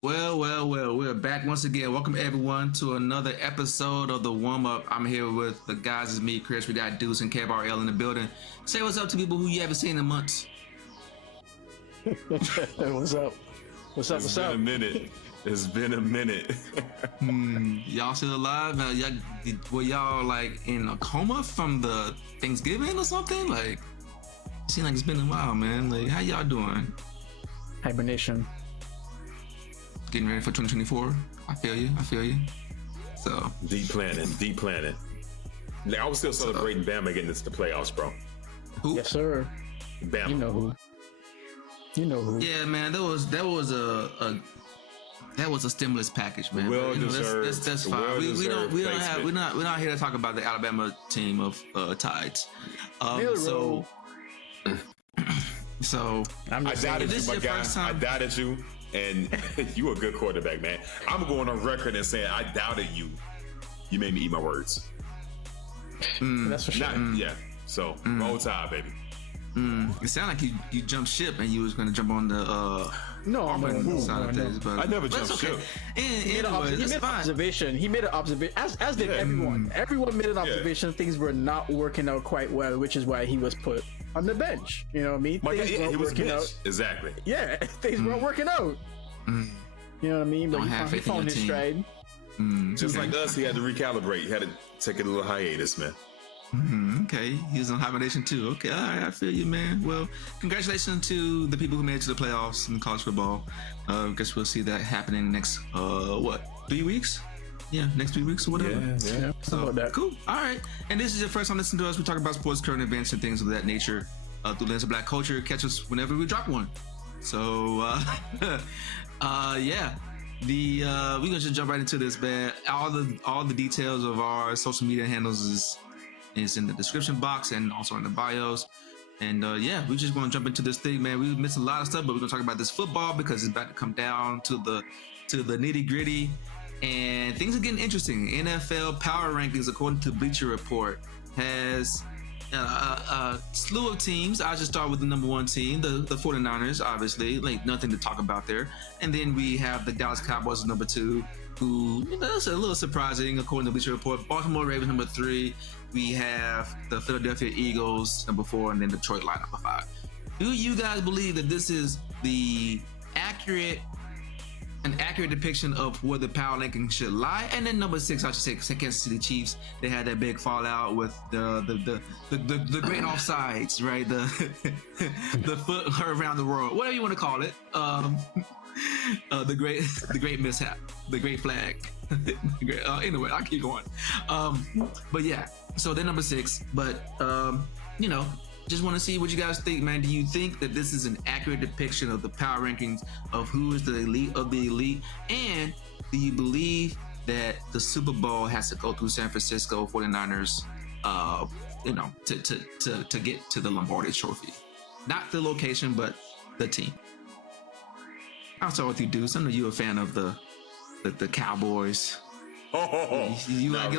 Well, we're back once again. Welcome everyone to another episode of the Warmup. I'm here with the guys. It's me, Chris. We got Deuce and KBRL in the building. Say what's up to people who you haven't seen in months. What's up? What's up? It's been a minute. It's been a minute. Y'all still alive? Were y'all like in a coma from the Thanksgiving or something? Like, it seems like it's been a while, man. Like, how y'all doing? Hibernation. Getting ready for 2024. I feel you. So Deep planning. Like, I was still celebrating Bama getting into the playoffs, bro. who? Yes, sir. Bama. You know who. Yeah, man. That was a stimulus package, man. Well But, deserved. that's fine. We're not here to talk about the Alabama team of Tides. So I'm I just saying, doubted this you, is my your guy. first I time? doubted you, and you a good quarterback, man. I'm going on record and saying I doubted you. You made me eat my words. that's for sure. Yeah. So roll tide, baby. it sounded like you jumped ship and you was going to jump on the Auburn side of things, but I never but it's jumped okay. ship. He Anyway, made it's an fine. observation. He made an observation, as did everyone. Everyone made an observation. Things were not working out quite well, which is why he was put on the bench. You know what I mean? My guy, Things weren't he was working out. benched. Exactly. Yeah, things weren't working out. You know what I mean? But Don't he have found, he faith in found your his team. stride. Just like us, he had to recalibrate. He had to take a little hiatus, man. Okay, he was on hibernation too. Okay, all right, I feel you, man. Well, congratulations to the people who made it to the playoffs in college football. Guess we'll see that happening next 3 weeks? Yeah, next 3 weeks or whatever. Yeah, So something like that. cool. All right. And this is your first time listening to us. We talk about sports, current events, and things of that nature through the lens of Black culture. Catch us whenever we drop one. So yeah. We're gonna just jump right into this, man. All the details of our social media handles is in the description box and also in the bios. And yeah, we're just gonna jump into this thing, man. We missed a lot of stuff, but we're gonna talk about this football because it's about to come down to the nitty gritty. And things are getting interesting. NFL power rankings, according to Bleacher Report, has a slew of teams. I'll just start with the number one team, the 49ers, obviously, like nothing to talk about there. And then we have the Dallas Cowboys number two, who, that's a little surprising, according to Bleacher Report. Baltimore Ravens number three. We have the Philadelphia Eagles number four, and then Detroit Lions number five. Do you guys believe that this is an accurate depiction of where the power ranking should lie? And then number six, I should say, Kansas City Chiefs. They had that big fallout with the great offsides, right? The foot around the world, whatever you want to call it. The great mishap, the great flag. Anyway, I'll keep going. But yeah, so they're number six. But just want to see what you guys think, man. Do you think that this is an accurate depiction of the power rankings of who is the elite of the elite? And do you believe that the Super Bowl has to go through San Francisco 49ers, to get to the Lombardi Trophy? Not the location, but the team. I'll start with you, Deuce. I know you're a fan of the Cowboys. You like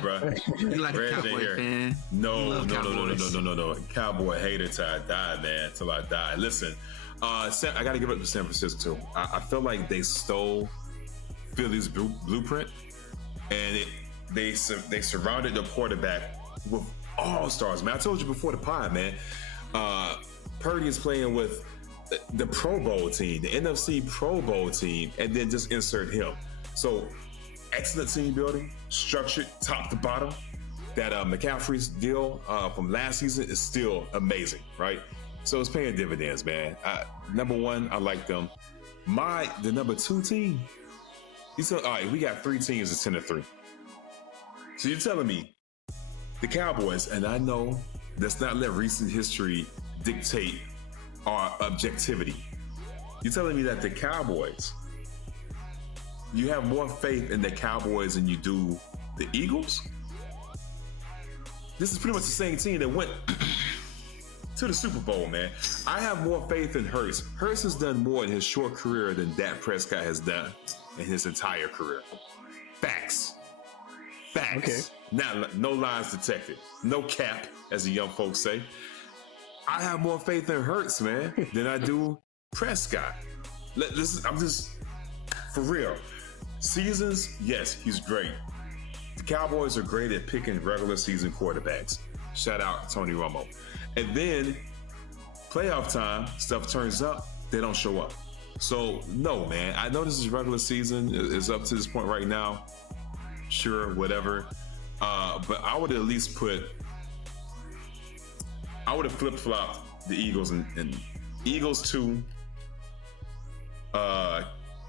bro. You like a Cowboy fan? No. Cowboy hater till I die, man. Till I die. Listen, I got to give it to San Francisco too. I feel like they stole Philly's blueprint, and they surrounded the quarterback with all stars. Man, I told you before the pod, man. Purdy is playing with the Pro Bowl team, the NFC Pro Bowl team, and then just insert him. So excellent team building, structured top to bottom. That McCaffrey's deal from last season is still amazing, right? So it's paying dividends, man. Number one, I like them. The number two team. You said, all right, we got three teams at 10-3. So you're telling me the Cowboys, and I know let's not let recent history dictate our objectivity. You're telling me that the Cowboys, you have more faith in the Cowboys than you do the Eagles? This is pretty much the same team that went to the Super Bowl, man. I have more faith in Hurts. Hurts has done more in his short career than Dak Prescott has done in his entire career. Facts. Okay. Now, no lies detected. No cap, as the young folks say. I have more faith in Hurts, man, than I do Prescott. For real. Seasons, yes, he's great. The Cowboys are great at picking regular season quarterbacks. Shout out Tony Romo. And then playoff time, stuff turns up, they don't show up. So no, man, I know this is regular season. It's up to this point right now. Sure, whatever. But I would at least I would have flip-flopped the Eagles and Eagles 2,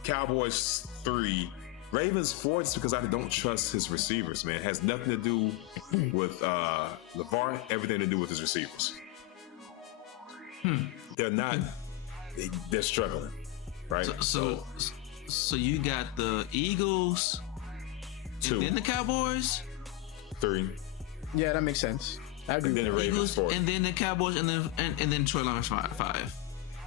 Cowboys 3, Ravens 4, just because I don't trust his receivers, man. It has nothing to do with LeVar, everything to do with his receivers. They're not, they're struggling, right? So you got the Eagles, 2, and then the Cowboys, 3, Yeah, that makes sense. I agree. and then the with Ravens Eagles, 4. and then the Cowboys, and then Detroit Lions 5.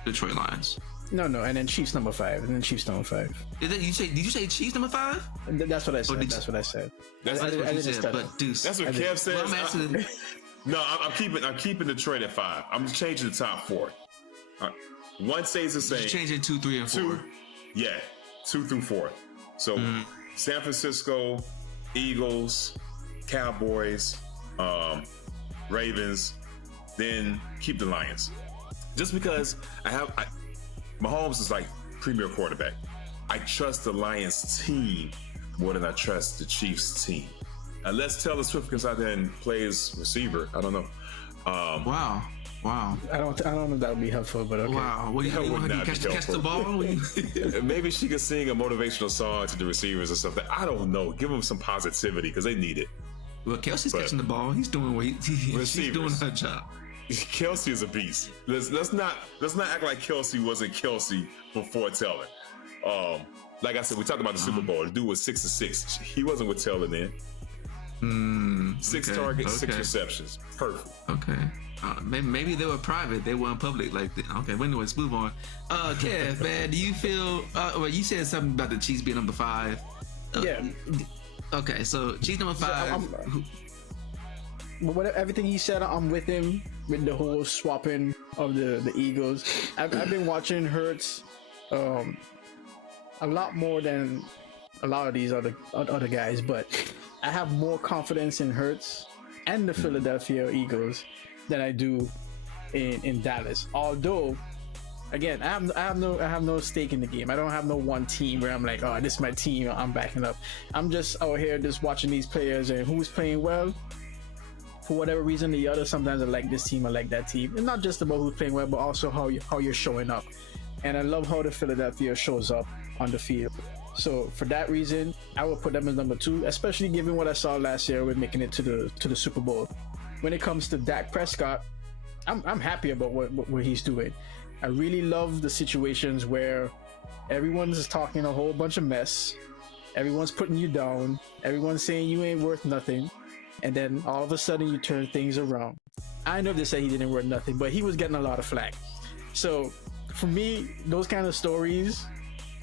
Detroit Lions. that. No, and then Chiefs number 5, and then Chiefs number 5. Did you say Chiefs number 5? That's what I said. did That's what I said. That's I what didn't you said, stutter. but Deuce. That's what Kev says. Well, I'm asking. No, I'm keeping Detroit at 5. I'm just changing the top 4. One stays the same. Changing 2, 3, and 4. 2, yeah, 2 through 4. So San Francisco, Eagles, Cowboys, Ravens, then keep the Lions. Just because Mahomes is like premier quarterback. I trust the Lions team more than I trust the Chiefs team. Unless Taylor Swift goes out there and plays receiver, I don't know. Wow. I don't know if that would be helpful, but okay. Wow. What do That you would want to not catch be the helpful. ball? Maybe she could sing a motivational song to the receivers or something. I don't know. Give them some positivity because they need it. Well, Kelsey's But- catching the ball. He's doing what she's Receivers. doing her job. Kelsey is a beast. Let's not act like Kelsey wasn't Kelsey before Taylor. Like I said, we talked about the Super Bowl. The dude was 6-6. He wasn't with Taylor then. 6 okay, targets, 6 okay. receptions. Perfect. Okay. Maybe they were private. They weren't public. Okay. Well, anyways, move on. Kev, man, do you feel? Well, you said something about the Chiefs being number 5. Yeah. Okay, so Chiefs number 5. But everything he said, I'm with him with the whole swapping of the Eagles. I've been watching Hurts a lot more than a lot of these other guys, but I have more confidence in Hurts and the Philadelphia Eagles than I do in Dallas. Although, again, I have no stake in the game. I don't have no one team where I'm like, oh, this is my team, I'm backing up. I'm just out here just watching these players and who's playing well. For whatever reason or the other, sometimes I like this team, I like that team. It's not just about who's playing well, but also how you're showing up. And I love how the Philadelphia shows up on the field. So for that reason, I would put them as number 2, especially given what I saw last year with making it to the Super Bowl. When it comes to Dak Prescott, I'm happy about what he's doing. I really love the situations where everyone's talking a whole bunch of mess. Everyone's putting you down. Everyone's saying you ain't worth nothing. And then all of a sudden you turn things around. I know they say he didn't worth nothing, but he was getting a lot of flack. So for me, those kind of stories,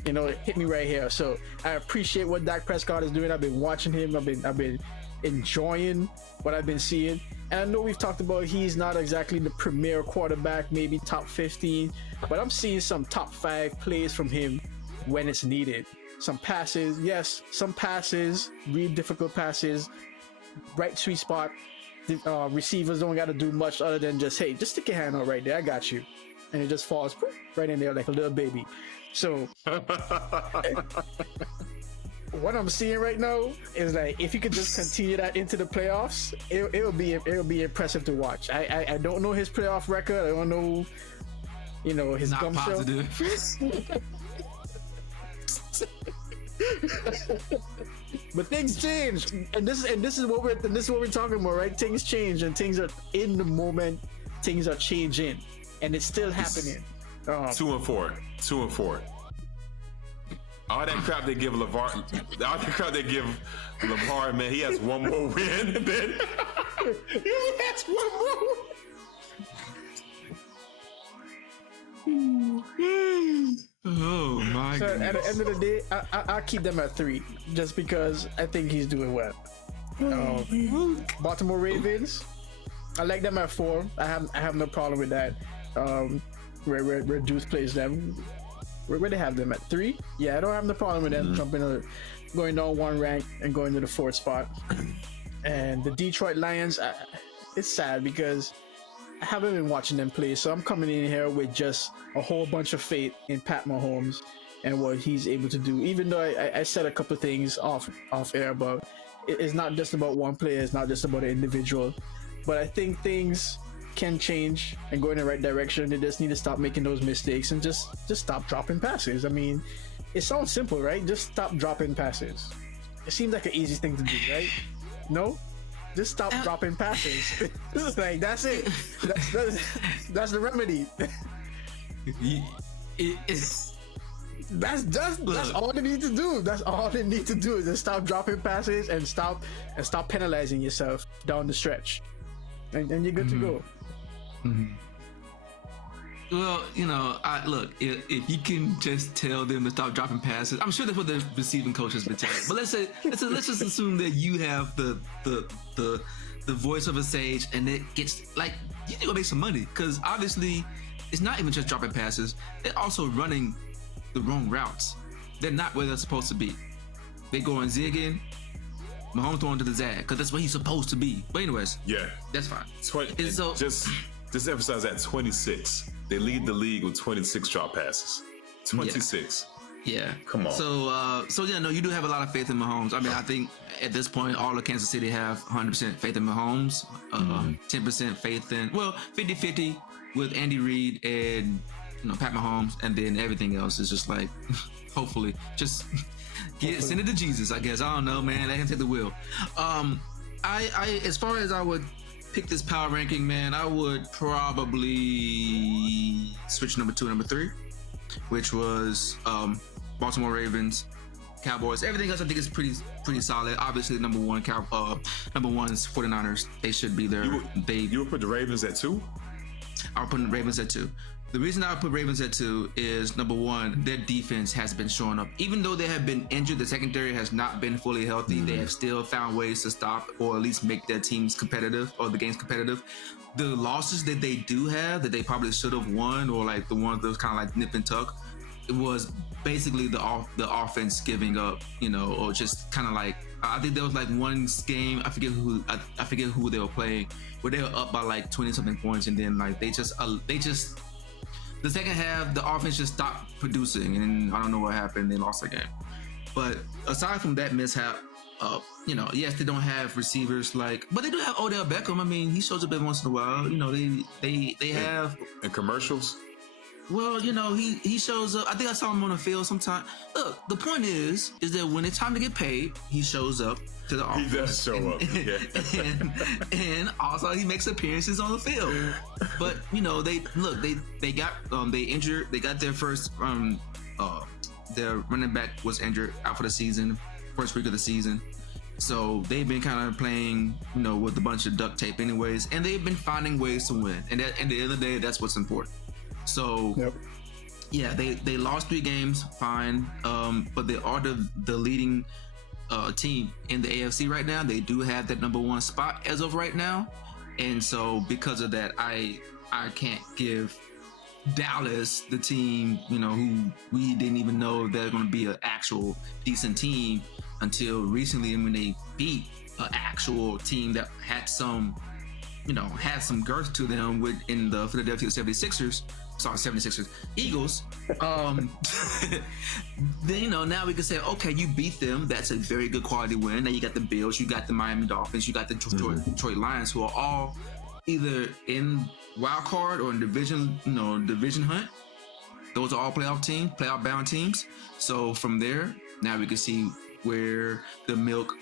it hit me right here. So I appreciate what Dak Prescott is doing. I've been watching him. I've been enjoying what I've been seeing. And I know we've talked about he's not exactly the premier quarterback, maybe top 15, but I'm seeing some top 5 plays from him when it's needed. Some passes, yes, some passes, really difficult passes, right sweet spot. The receivers don't got to do much other than just stick your hand out right there. I got you. And it just falls right in there like a little baby. So what I'm seeing right now is like if you could just continue that into the playoffs, it'll be impressive to watch. I don't know his playoff record. I don't know, his Not gum show. positive. But things change, and this is what we're talking about, right? Things change, and things are in the moment. Things are changing, and it's still happening. 2 and 4. 2 and 4. All that crap they give LeVar, man, he has one more win, and then he only has one more. Oh my So goodness. at the end of the day, I'll keep them at 3, just because I think he's doing well. Baltimore Ravens, I like them at 4. I have no problem with that. Where Deuce plays them. where they have them at 3. Yeah, I don't have no problem with them going down 1 rank and going to the 4th spot. And the Detroit Lions, it's sad because I haven't been watching them play, so I'm coming in here with just a whole bunch of faith in Pat Mahomes and what he's able to do. Even though I said a couple of things off air, but it's not just about one player, it's not just about an individual. But I think things can change and go in the right direction. They just need to stop making those mistakes and just stop dropping passes. I mean, it sounds simple, right? Just stop dropping passes. It seems like an easy thing to do, right? No? Just stop dropping passes. Like, that's it. That's the remedy. That's all they need to do. That's all they need to do is just stop dropping passes and stop penalizing yourself down the stretch, and you're good to go. Well, you know, if you can just tell them to stop dropping passes, I'm sure that's what the receiving coach has been telling. But let's just assume that you have the voice of a sage, and it gets like you need to go make some money, because obviously it's not even just dropping passes; they're also running the wrong routes. They're not where they're supposed to be. They going zigging. Mahomes throwing to the zag because that's what he's supposed to be. But anyways, yeah, that's fine. So just emphasize that 26. They lead the league with 26 drop passes. 26. Yeah. Come on. So yeah, no, you do have a lot of faith in Mahomes. I mean, I think at this point, all of Kansas City have 100% faith in Mahomes, 10% faith in, 50-50 with Andy Reid and Pat Mahomes, and then everything else is just like, hopefully, just send it to Jesus, I guess. I don't know, man. Let him take the wheel. I as far as I would pick this power ranking, man, I would probably switch number 2 and number 3, which was Baltimore Ravens, Cowboys. Everything else I think is pretty solid. Obviously, number one is 49ers. They should be there. You would put the Ravens at 2? I would put the Ravens at 2. The reason I would put Ravens at 2 is, number one, their defense has been showing up. Even though they have been injured, the secondary has not been fully healthy. They have still found ways to stop or at least make their teams competitive, or the games competitive. The losses that they do have that they probably should have won, or like the ones that was kind of like nip and tuck, it was basically the offense giving up, or just kind of like, I think there was like one game, I forget who they were playing, where they were up by like 20 something points, and then like they just the second half, the offense just stopped producing, and I don't know what happened. They lost the game. But aside from that mishap, yes, they don't have receivers but they do have Odell Beckham. I mean, he shows up every once in a while. They have in commercials. Well, he shows up. I think I saw him on the field sometime. Look, the point is that when it's time to get paid, he shows up to the office. He does show up. Yeah. and also he makes appearances on the field. But they injured. They got their first. Their running back was injured out for the season, first week of the season. So they've been kind of playing, with a bunch of duct tape, anyways. And they've been finding ways to win. And at the end of the day, that's what's important. So, yeah, they lost 3 games, fine, but they are the leading team in the AFC right now. They do have that number 1 spot as of right now, and so because of that, I can't give Dallas, the team, who we didn't even know they're going to be an actual decent team until recently, when they beat an actual team that had some girth to them in the Philadelphia 76ers. Sorry, 76ers, Eagles. Then, now we can say, okay, you beat them. That's a very good quality win. Now you got the Bills, you got the Miami Dolphins, you got the Detroit Lions, who are all either in wild card or in division hunt. Those are all playoff bound teams. So from there, now we can see where the milk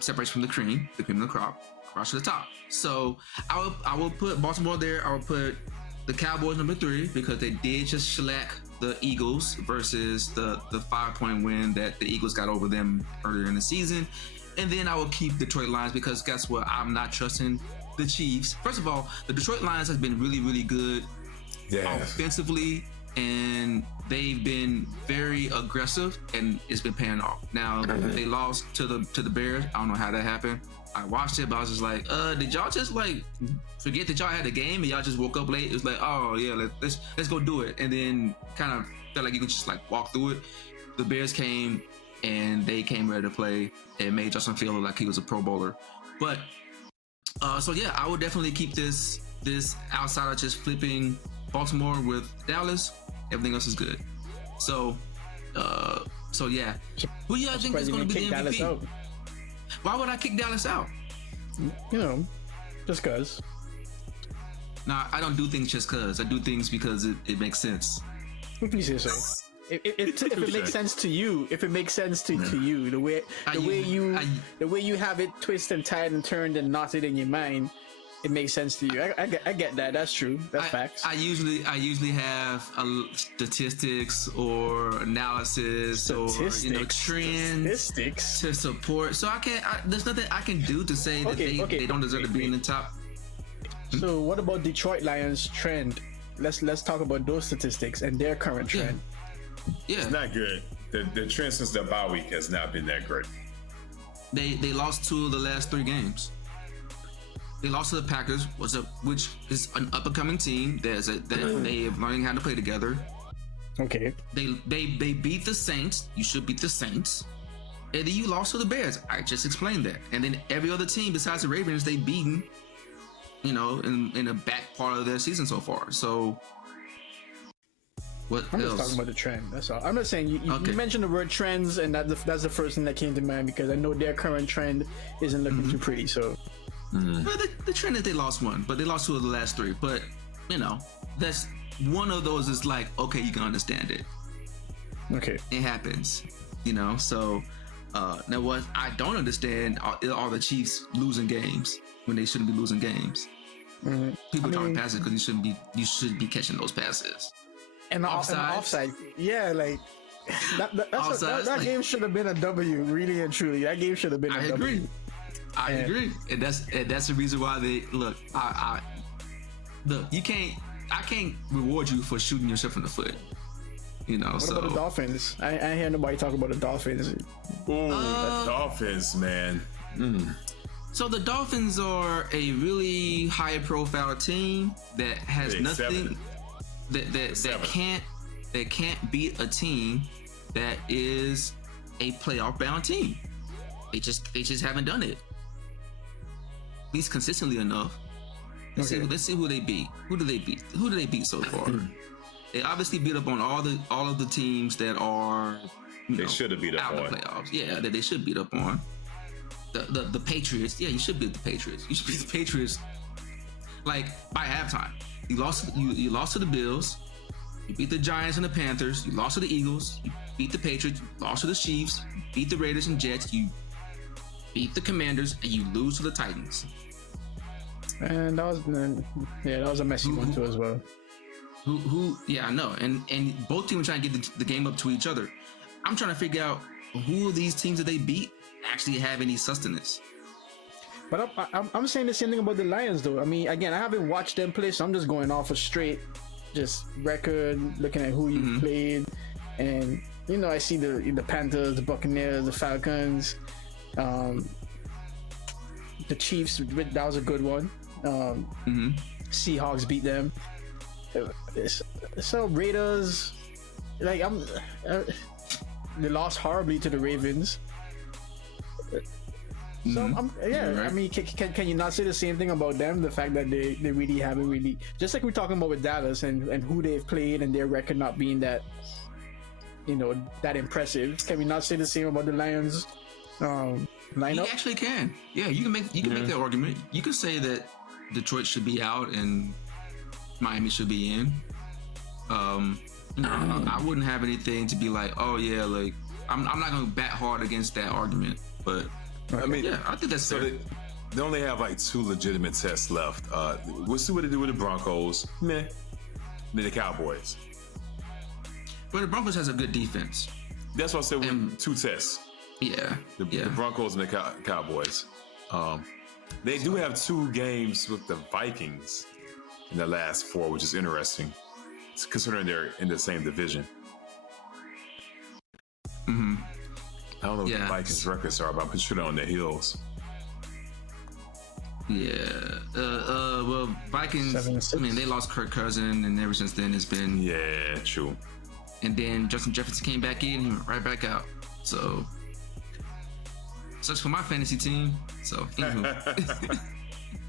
separates from the cream of the crop, rise to the top. So I will put Baltimore there. I will put the Cowboys number 3 because they did just shellac the Eagles versus the 5-point win that the Eagles got over them earlier in the season. And then I will keep Detroit Lions because guess what? I'm not trusting the Chiefs. First of all, the Detroit Lions has been really, really good offensively, and they've been very aggressive, and it's been paying off. Now they lost to the Bears. I don't know how that happened. I watched it, but I was just like, did y'all just forget that y'all had a game and y'all just woke up late? It was like, oh yeah, let's go do it, and then kind of felt like you could just like walk through it. The Bears came and they came ready to play and made Justin Fields look like he was a Pro Bowler. But so yeah, I would definitely keep this outside of just flipping Baltimore with Dallas. Everything else is good. So yeah. Who you guys think is going to be the MVP? Why would I kick Dallas out? You know, just cause. Nah, I don't do things just cause. I do things because it makes sense. If you say so. If it makes sense to you, the way you have it twisted and tied and turned and knotted in your mind, it makes sense to you. I get that. That's true. That's facts. I usually have statistics or analysis or trends to support. So there's nothing I can do to say that they don't deserve to be in the top. So what about Detroit Lions trend? Let's talk about those statistics and their current trend. Yeah. It's not good. The trend since the bye week has not been that great. They lost 2 of the last 3 games. They lost to the Packers, which is an up and coming team. They are learning how to play together. Okay. They beat the Saints. You should beat the Saints. And then you lost to the Bears. I just explained that. And then every other team besides the Ravens, they've beaten, in the back part of their season so far. So what I'm else? just talking about the trend. That's all. I'm not saying you mentioned the word trends, and that's the first thing that came to mind because I know their current trend isn't looking too pretty. So. Well, the trend is they lost 1, but they lost 2 of the last 3. But that's one of those is like, okay, you can understand it. Okay, it happens, So now what I don't understand are the Chiefs losing games when they shouldn't be losing games. People throwing passes because you should be catching those passes. And offside, yeah, like that game should have been a W, really and truly. That game should have been a W. I agree, and that's the reason why they look. I can't reward you for shooting yourself in the foot. What about the Dolphins? I ain't hear nobody talk about the Dolphins. Ooh, the Dolphins, man. So the Dolphins are a really high-profile team that has nothing that can't beat a team that is a playoff-bound team. They just haven't done it. At least consistently enough. Let's see who they beat. Who do they beat so far? They obviously beat up on all of the teams that are they should have beat up out on of the playoffs. Yeah, that they should beat up on. The Patriots. Yeah, you should beat the Patriots. You should beat the Patriots like by halftime. You lost to the Bills. You beat the Giants and the Panthers. You lost to the Eagles. You beat the Patriots. You lost to the Chiefs. You beat the Raiders and Jets. You beat the Commanders, and you lose to the Titans. And that was a messy one too as well. Yeah, I know. And both teams are trying to get the game up to each other. I'm trying to figure out who of these teams that they beat actually have any sustenance. But I'm saying the same thing about the Lions, though. I mean, again, I haven't watched them play, so I'm just going off a straight just record, looking at who you played, and I see the Panthers, the Buccaneers, the Falcons, the Chiefs. That was a good one. Seahawks beat them. So Raiders, like they lost horribly to the Ravens. So right. I mean, can you not say the same thing about them? The fact that they really haven't really, just like we're talking about with Dallas and who they've played and their record not being that, that impressive. Can we not say the same about the Lions lineup? You actually can. Yeah, you can make that argument. You can say that Detroit should be out and Miami should be in. I wouldn't have anything to be like, oh yeah, like I'm not gonna bat hard against that argument, but I mean, yeah, I think that's so fair. They only have like 2 legitimate tests left. We'll see what they do with the Broncos. Meh. Then the Cowboys. But the Broncos has a good defense. That's why I said with 2 tests. Yeah. The Broncos and the Cowboys. They do have 2 games with the Vikings in the last 4, which is interesting, considering they're in the same division. I don't know what the Vikings' records are, but I'm pretty sure they're on their heels. Yeah. Well, Vikings, I mean, they lost Kirk Cousins, and ever since then it's been... Yeah, true. and then Justin Jefferson came back in, he went right back out. So sucks for my fantasy team. So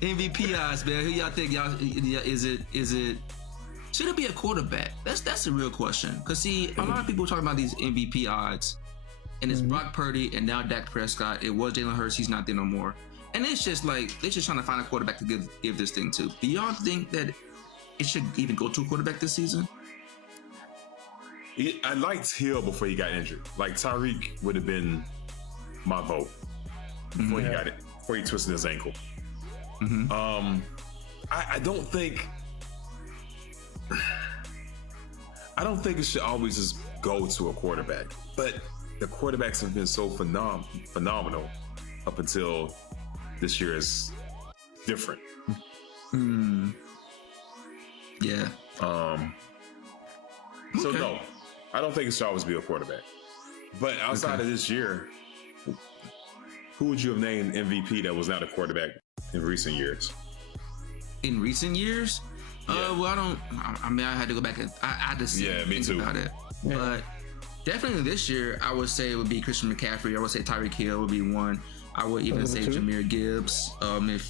MVP odds, man. Who y'all think? Is it? Should it be a quarterback? That's the real question. Cause see, a lot of people talking about these MVP odds, and it's Brock Purdy and now Dak Prescott. It was Jalen Hurts. He's not there no more. And it's just like they're just trying to find a quarterback to give this thing to. Do y'all think that it should even go to a quarterback this season? I liked Hill before he got injured. Like Tyreek would have been my vote before he got it, before he twisted his ankle. I don't think it should always just go to a quarterback. But the quarterbacks have been so phenomenal up until this year is different. Yeah. So no, I don't think it should always be a quarterback. But outside of this year, who would you have named MVP that was not a quarterback in recent years? In recent years? Well, I mean, I had to go back and I had to see about it. Yeah. But definitely this year, I would say it would be Christian McCaffrey. I would say Tyreek Hill would be one. I would even say Jahmyr Gibbs,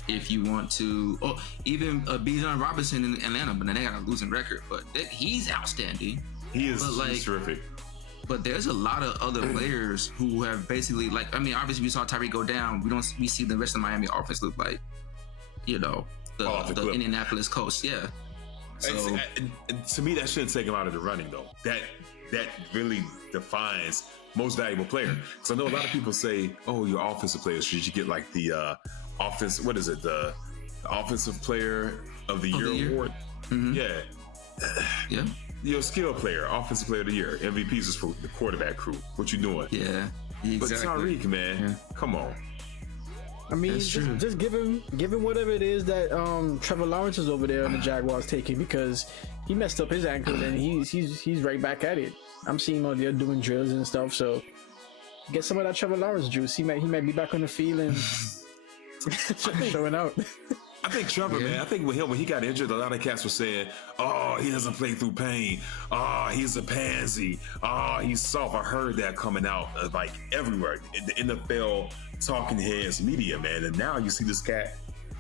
if you want to. Oh, even Bijan Robinson in Atlanta, but then they got a losing record. But he's outstanding. He's terrific. But there's a lot of other players who have basically, like, I mean, obviously we saw Tyreek go down. We see the rest of the Miami offense look like, you know, the Indianapolis Colts. Yeah. So to me, that shouldn't take him out of the running though. That really defines most valuable player. Because I know a lot of people say, "Oh, your offensive players, should you get like the the offensive player of the year award?" Yeah. Your skill player, offensive player of the year, MVPs is for the quarterback crew. What you doing? Yeah, exactly. But Tyreek, man, come on. I mean, just give him whatever it is that Trevor Lawrence is over there on the Jaguars taking, because he messed up his ankle and he's right back at it. I'm seeing all they're doing drills and stuff, so get some of that Trevor Lawrence juice. He might be back on the field and showing out. I think Trevor, man, I think when he got injured, a lot of cats were saying, "Oh, he doesn't play through pain. Oh, he's a pansy. Oh, he's soft." I heard that coming out like everywhere in the NFL talking heads, media, man. And now you see this cat,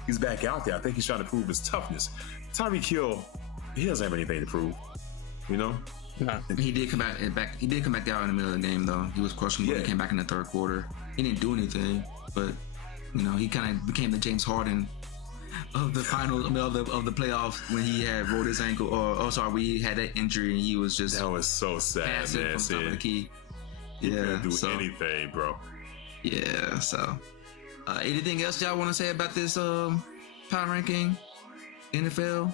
he's back out there. I think he's trying to prove his toughness. Tyreek Hill, he doesn't have anything to prove, you know. No. He did come back. He did come back out in the middle of the game, though. He was questionable. He came back in the third quarter. He didn't do anything, but you know, he kind of became the James Harden of the finals, of the playoffs, when he had rolled his ankle, when he had that injury and he was just that was so sad, man. From top of the key. He couldn't do anything, bro. Yeah. So, anything else y'all want to say about this power ranking, NFL?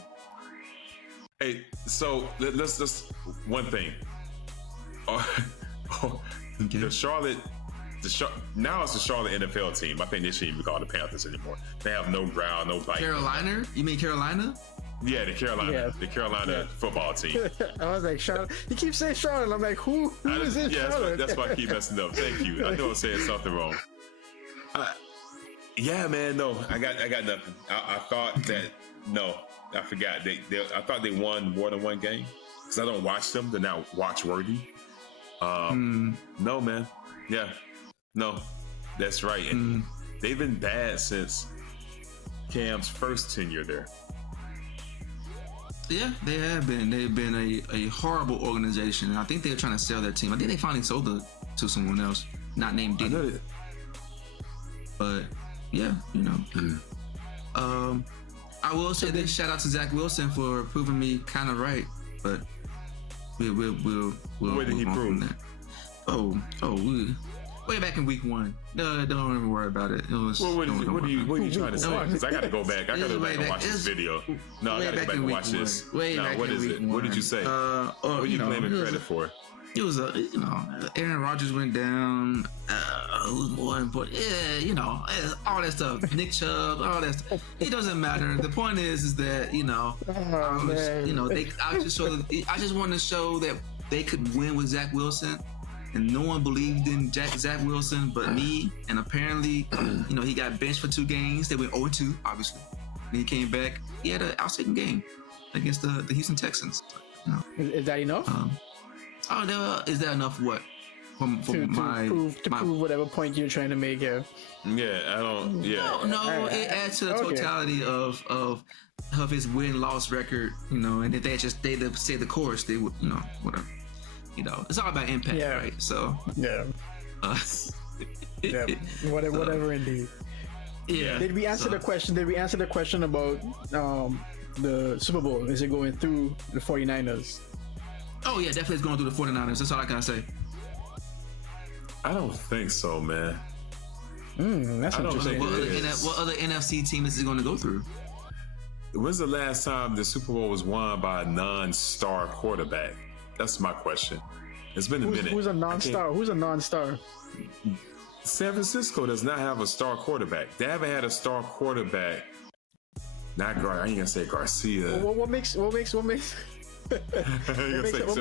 Hey, so let's one thing. Now it's the Charlotte NFL team. I think they shouldn't even be called the Panthers anymore. They have no ground, no bite. Carolina? You mean Carolina? Yeah, the Carolina football team. I was like, Charlotte. You keep saying Charlotte. I'm like, who is in Charlotte? That's why I keep messing up. Thank you. I know I'm saying something wrong. Yeah, man. No, I got nothing. I thought that. No, I forgot. I thought they won more than one game because I don't watch them. They're not watch worthy. No, man. Yeah. No, that's right. And they've been bad since Cam's first tenure there. Yeah, they have been. They've been a horrible organization. I think they're trying to sell their team. I think they finally sold it to someone else, not named Diddy. But yeah, you know. I will say this: shout out to Zach Wilson for proving me kind of right. But we'll Where did he prove that? Way back in week 1. No, don't even worry about it. It was. What are you trying to say? Because I got to go back. I got to go back and watch this video. No, I got to go back and watch this. What is it? What did you say? What are you claiming credit for? It was Aaron Rodgers went down. Who's more important? Yeah, all that stuff. Nick Chubb, all that stuff. It doesn't matter. The point is that I just wanted to show that they could win with Zach Wilson. And no one believed in Zach Wilson but me. And apparently, he got benched for 2 games. They went 0-2, obviously. And he came back. He had an outstanding game against the Houston Texans. Is that enough? Oh, is that enough? What? To prove whatever point you're trying to make here. Yeah, I don't. Yeah. No, it adds to the totality of his win-loss record, and if they just stay the course, they would, whatever. It's all about impact, right? So yeah, whatever indeed. Yeah. Did we answer the question? Did we answer the question about the Super Bowl? Is it going through the 49ers? Oh yeah, definitely it's going through the 49ers. That's all I gotta say. I don't think so, man. That's interesting. What other NFC team is it going to go through? When's the last time the Super Bowl was won by a non-star quarterback? That's my question. It's been a minute. Who's a non-star? Who's a non-star? San Francisco does not have a star quarterback. They haven't had a star quarterback. I ain't gonna say Garcia. What makes a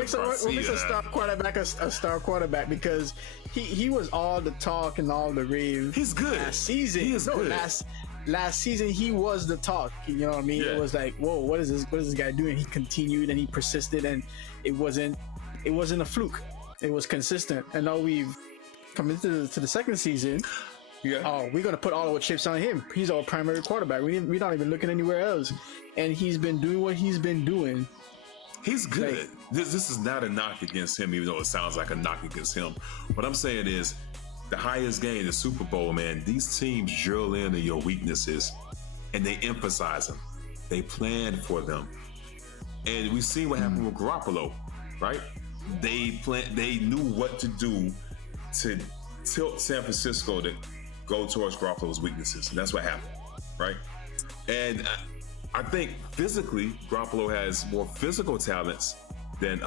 star quarterback a star quarterback? Because he was all the talk and all the rave. He's good. Last season, he is good. Last season he was the talk. You know what I mean? Yeah. It was like, whoa, what is this guy doing? He continued and he persisted, and it wasn't a fluke. It was consistent. And now we've come into the second season. Yeah. Oh, we're gonna put all our chips on him. He's our primary quarterback. We're not even looking anywhere else. And he's been doing what he's been doing. He's good. This is not a knock against him, even though it sounds like a knock against him. What I'm saying is, the highest game, the Super Bowl, man, these teams drill into your weaknesses and they emphasize them. They plan for them. And we see what happened with Garoppolo, right? They knew what to do to tilt San Francisco to go towards Garoppolo's weaknesses. And that's what happened, right? And I think physically, Garoppolo has more physical talents than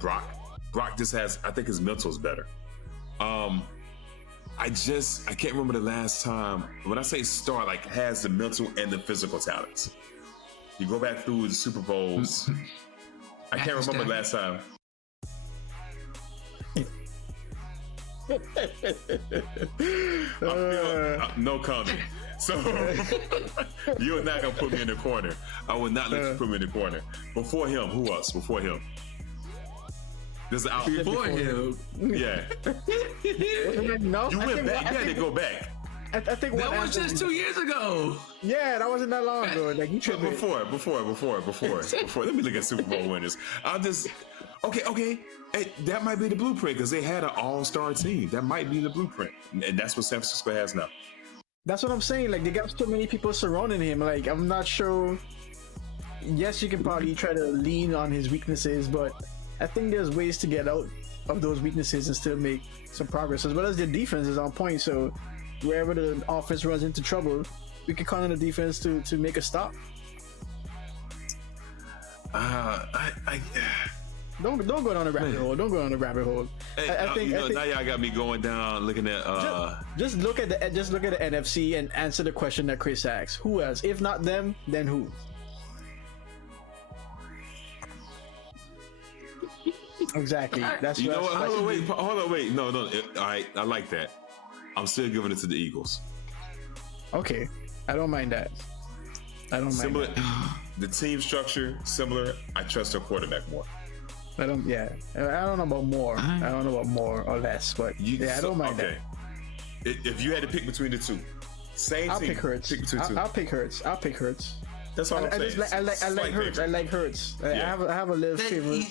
Brock. Brock just has, I think his mental is better. I can't remember the last time, when I say star, like has the mental and the physical talents. You go back through the Super Bowls. I can't remember the last time. No comment. So you're not gonna put me in the corner. I would not let you put me in the corner. Before him, who else? Before him? This is out. Before him. Yeah. No, You went back. You had to go back. I think that was just 2 years ago. Yeah, that wasn't that long ago. Like you tripped. Before. Let me look at Super Bowl winners. I'm just okay. Hey, that might be the blueprint because they had an all-star team. That might be the blueprint, and that's what San Francisco has now. That's what I'm saying. Like they got so many people surrounding him. Like I'm not sure. Yes, you can probably try to lean on his weaknesses, but I think there's ways to get out of those weaknesses and still make some progress. As well as the defense is on point. So wherever the offense runs into trouble, we can count on the defense to make a stop. Don't go down the rabbit hole. Don't go down the rabbit hole. Hey, I think now y'all got me going down looking at. Just look at the NFC and answer the question that Chris asked. Who else? If not them, then who? Exactly. That's you know what? Hold on, wait. No. All right, I like that. I'm still giving it to the Eagles. Okay, I don't mind that. Similar, the team structure similar. I trust their quarterback more. I don't know about more. I don't know about more or less, but I don't mind that. If you had to pick between the two, I'll pick Hurts. I'll pick Hurts. That's all I'm saying. I like Hurts. I like Hurts. I have a little favorite.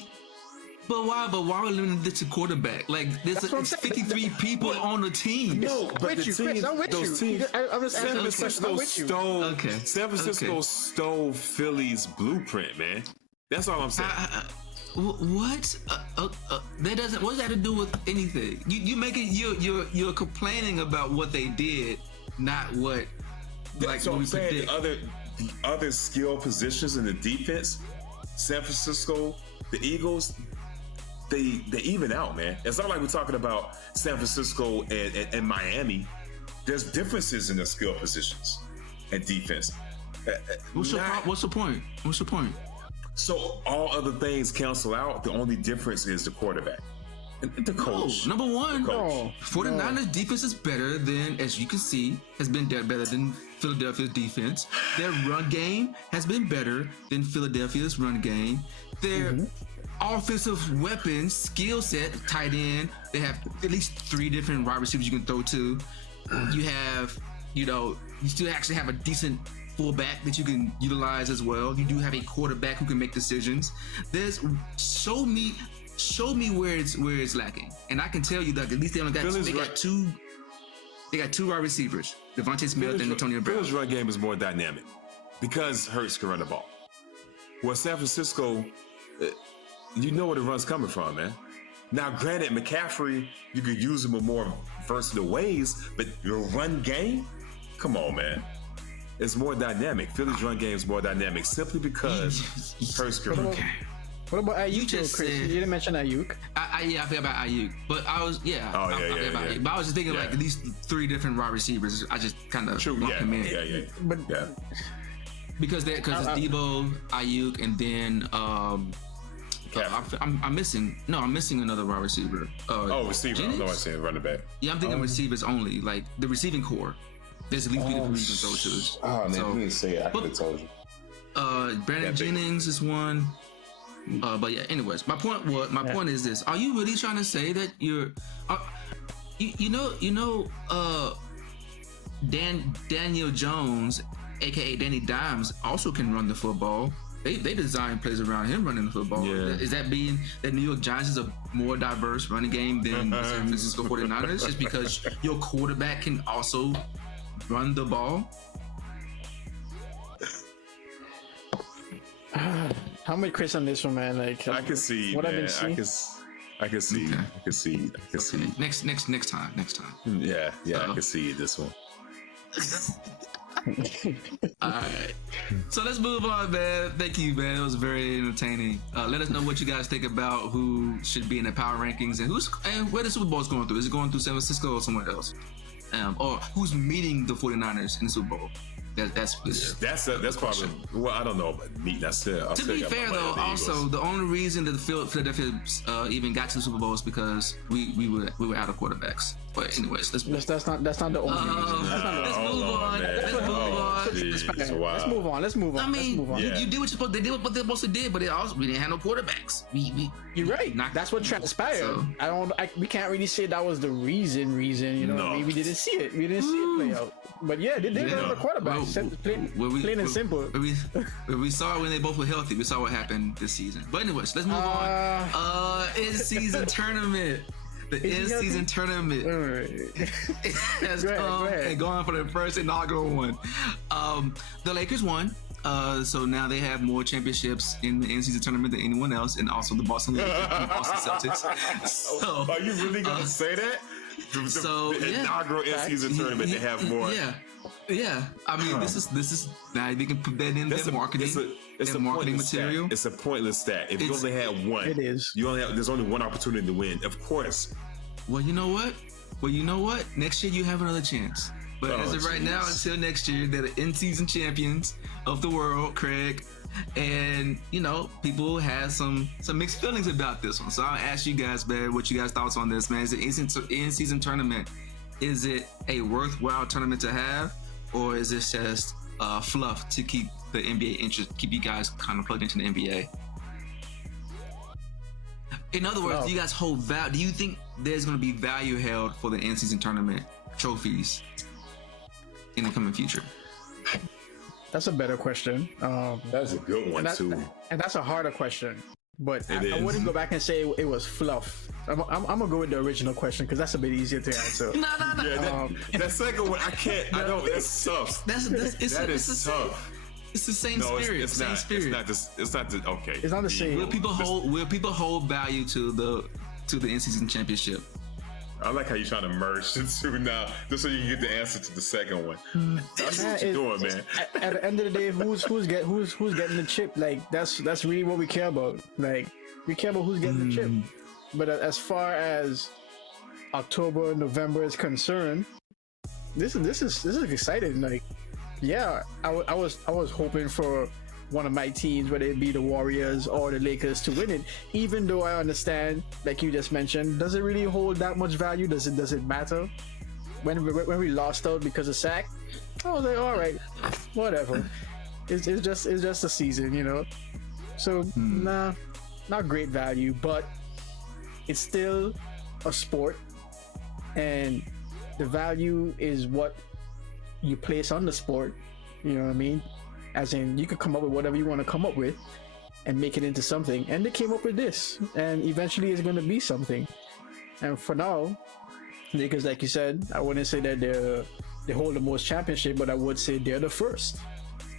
But why we limited it to quarterback? Like there's 53 people on the team. No, but the teams, I'm with those you. teams. I'm just San Francisco stole. San Francisco stole Philly's blueprint, man. That's all I'm saying. What? That doesn't. What does that have to do with anything? You make it. You're complaining about what they did, not what. Like so I'm saying predict. the other skill positions in the defense. San Francisco, the Eagles, they even out, man. It's not like we're talking about San Francisco and Miami. There's differences in the skill positions and defense. What's the point? So all other things cancel out. The only difference is the quarterback and the coach. No, number one, coach. 49ers defense is better than, as you can see, has been better than Philadelphia's defense. Their run game has been better than Philadelphia's run game. offensive weapons, skill set, tight end. They have at least 3 different wide receivers you can throw to. You have, you still actually have a decent fullback that you can utilize as well. You do have a quarterback who can make decisions. Show me where it's lacking, and I can tell you that at least they got two wide receivers, Devontae Smith and Antonio Brown. Philly's run game is more dynamic because Hurts can run the ball. Well, San Francisco, you know where the run's coming from, man. Now, granted, McCaffrey, you could use him in more versatile ways, but your run game, come on, man. It's more dynamic. Philly's run game is more dynamic simply because Hurts can run. What about Ayuk? You just Chris? said- You didn't mention Ayuk. I forgot about Ayuk, but I was yeah. Ayuk. But I was just thinking like at least 3 different wide receivers. I just kind of lumped him in. But Because it's Debo, Ayuk, and then I'm missing another wide receiver. Receiver. Jennings? No, I'm saying running back. Yeah, I'm thinking receivers only, like the receiving core. There's at least 3 different reasons throw to. Oh man, you didn't say it. I could have told you. Brandon Jennings is one. But yeah, anyways, my point is this: are you really trying to say that Daniel Jones, aka Danny Dimes, also can run the football? They design plays around him running the football. Yeah. Is that being that New York Giants is a more diverse running game than the San Francisco 49ers just because your quarterback can also run the ball? how many Chris on this one, man? Like I can see, what man. I've been seeing. I can see. Okay. I can see. Okay. Next time. Yeah, I can see this one. All right, so let's move on, man. Thank you, man. It was very entertaining. Let us know what you guys think about who should be in the power rankings and where the Super Bowl is going through. Is it going through San Francisco or somewhere else? Or who's meeting the 49ers in the Super Bowl? That's probably. Well, I don't know about meeting. To be fair, though, also the only reason that the Philadelphia even got to the Super Bowl is because we were out of quarterbacks. But anyways, that's not the only reason. Let's move on. Let's move on. Let's move on. I mean, let's move on. you did what you're supposed. They did what they're supposed to do, but we didn't have no quarterbacks. You're right. That's what transpired. So, we can't really say that was the reason. You know, No. we didn't see it. We didn't see it play out. But yeah, they did have a quarterback. Plain and simple. We saw it when they both were healthy. We saw what happened this season. But anyways, let's move on. In-season tournament. The in-season tournament has come and gone for the first inaugural one. The Lakers won. So now they have more championships in the in-season tournament than anyone else, and also the Boston Celtics. So, are you really gonna say that? The inaugural in-season tournament, they have more. Yeah. I mean, this is now they can put that in their marketing. It's a marketing material. It's a pointless stat. If you only had one, it is. There's only one opportunity to win. Of course. Well, you know what? Next year you have another chance. But as of right now, until next year, they're the in-season champions of the world, Craig. And people have some mixed feelings about this one. So I'll ask you guys, man, what you guys thoughts on this, man? Is it in-season tournament? Is it a worthwhile tournament to have, or is it just fluff to keep the NBA interest, keep you guys kind of plugged into the NBA? In other words, do you guys hold value? Do you think there's going to be value held for the in-season tournament trophies in the coming future? That's a better question. That's a good one too. And that's a harder question. But I wouldn't go back and say it was fluff. I'm gonna go with the original question because that's a bit easier to answer. No. Yeah, that second one, I can't. I don't. That's tough. That is tough. It's the same spirit. It's not. Spirit. It's not the. Okay. It's not the same. Will people hold value to the in-season championship? I like how you're trying to merge the two now, just so you can get the answer to the second one. That's what you're doing, man. At the end of the day, who's getting the chip? Like that's really what we care about. Like we care about who's getting the chip. But as far as October, November is concerned, this is exciting. Like, yeah, I was hoping for one of my teams, whether it be the Warriors or the Lakers, to win it. Even though I understand, like you just mentioned, does it really hold that much value? Does it matter? When we lost out because of sack, I was like, all right, whatever. It's just a season, So nah, not great value, but it's still a sport, and the value is what you place on the sport. You know what I mean? As in, you could come up with whatever you want to come up with and make it into something. And they came up with this, and eventually it's going to be something. And for now, Lakers, like you said, I wouldn't say that they hold the most championship, but I would say they're the first.